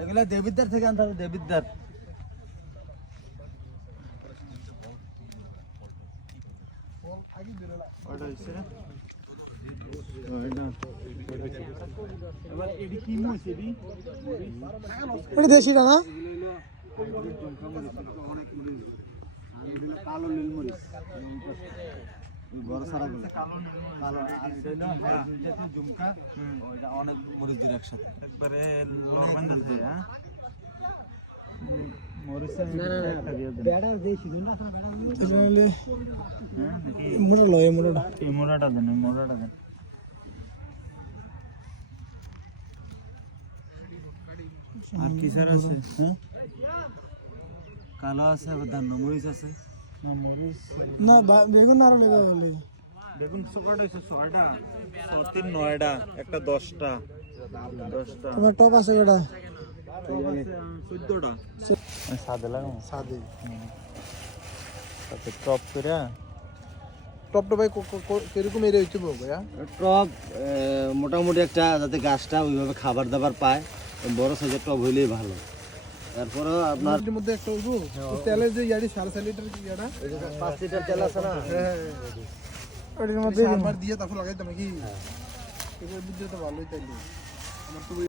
এগুলা দেবিদ্দার থেকে আনতে হবে, দেবিদ্দার। দেশিটা না? কালো নীল মরিচ বড় সারা কালো আর এটা হলো ঝুমকা, ওইটা অনেক মরিচ দিন একসাথে একবারে লবণ দিতে। হ্যাঁ মরিচ একটা দিয়ে দেন। বেড়া দেশি না তাহলে মোটা লয়, মোটাটা এই মোড়াটা দেন, মোড়াটা দেন। আর কি স্যার আছে? হ্যাঁ কালো আছে, আবার ধান মরিচ আছে। না বেগুন আরো নেবে বলে। বেগুন ছয়টা হইছে, 6টা 6 3 9টা, একটা 10টা 10টা। তোমার টপ আছে কটা? 14টা। সাদে লাগাও, সাদে তাতে টপ করে। টপটা ভাই কিরকম এরিয়া হচ্ছে ভাইয়া? টপ মোটামুটি একটা, যাতে গাছটা ওইভাবে খাবার দাবার পায়, বড় সাইজের টপ হইলেই ভালো। তারপরে আপনার এর মধ্যে একটা হইবো তেলের যে ইয়াড়ি 4.5 লিটার কি ইয়াটা 5 লিটার তেল আছে না, হ্যাঁ ওটার মধ্যে সারবার দিয়ে তারপর লাগাইতাম নাকি? এবার বুঝতে তো ভালোই তাইলে আমার তো